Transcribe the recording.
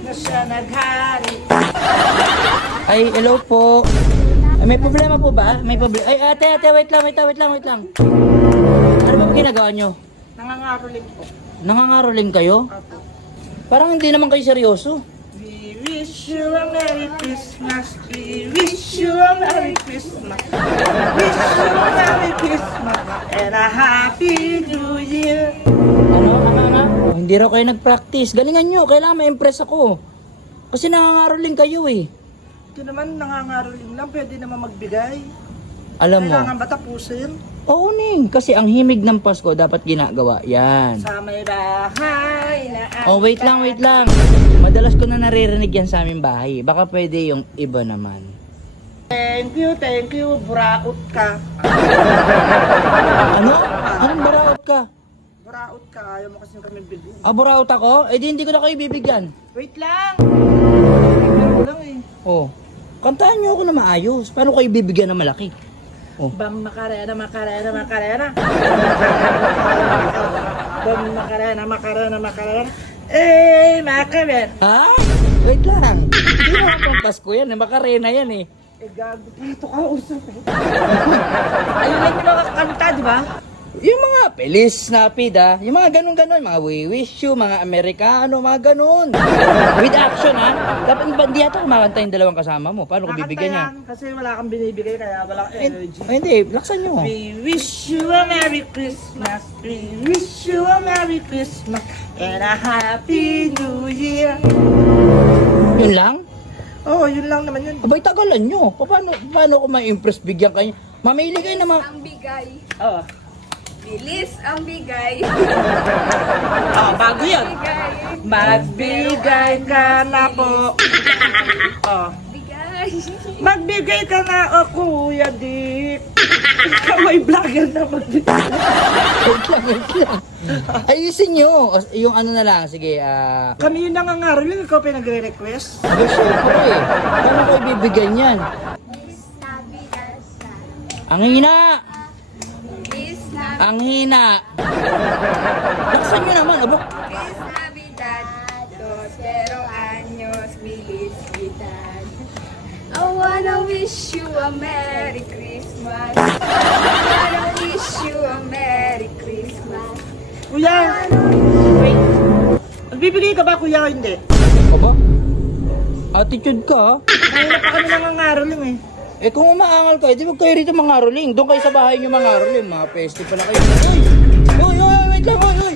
na siya naghari. Ay, hello po. Ay, may problema po ba? May problema. Ay, ate, wait lang. Ano ba ginagawa nyo? Nangangaroling po. Nangangaroling kayo? Apo. Parang hindi naman kayo seryoso. We wish you a Merry Christmas. We wish you a Merry Christmas. We wish you a Merry Christmas and a Happy New Year. Ano? Hindi raw kayo nag-practice. Galingan nyo, kailangan ma-impress ako. Kasi nangangaroling kayo eh. Ito naman nangangaroling lang, pwede naman magbigay. Alam mo, Kailangan ba tapusin? oo ning, kasi ang himig ng Pasko dapat ginagawa. Yan. Sa may bahay na Oh, wait lang. Madalas ko na naririnig yan sa aming bahay. Baka pwede yung iba naman. Thank you, buraot ka. Ano? Anong baraot ka? Buraot ka, ayaw mo kasi kami bigyan. Ah, baraot ako? Eh di hindi ko na kayo bibigyan. Wait lang! Meron lang eh. Oh, kantahan nyo ako na maayos. Paano kayo bibigyan ng malaki? Oh. Bam makarena. Bam makarena. Eh, makarena. Ha? Wait lang. Hindi naman pang Pasko yan. Makarena yan eh. Eh, gago. Dito ka usap eh. Ayun lang yung nakakanta, di ba? Yung mga Feliz Snapid yung mga ganun-ganun, mga We Wish You, mga Amerikano, mga ganun. With action Dapat hindi yata kumakanta yung dalawang kasama mo. Paano ko bibigyan niya? Kakanta yan, kasi wala kang binibigay, kaya wala kang energy. Ay, hindi, laksan nyo. We wish you a Merry Christmas. We wish you a Merry Christmas and a Happy New Year. Yun lang? Oh, yun lang naman yun. Abay, tagalan nyo. Paano ko ma-impress bigyan kayo? Mamili kayo na Ang bigay. Oh. Bilis ang bigay. Oh, bago yun. Bigay. Magbigay ka na po. Oh. Bigay. Magbigay ka na, oh, Kuya Dick. Ikaw may vlogger na magbigay. Wait lang. Ayusin nyo. Yung ano na lang, sige. Kami yung nangangaral yun, ikaw pinagre-request. Abay, syempre. Paano ko ibibigyan yan? Ang hina! Miss na. Ang hina! Laksan nyo naman, abo. Miss Navidad. Dos pero años. Felicidad. I wanna wish you a Merry Christmas. I wanna wish you a Merry Christmas. Kuya! Wait. Magbibigay ka ba, kuya, o hindi? Aba? Attitude ka, Kaya na pa kami nangangaral yun eh. Eh kung umaangal kayo, di wag kayo rito mangaroling. Doon kayo sa bahay nyo mangaroling. Mga peste pala kayo. Uy! Wait lang, uy!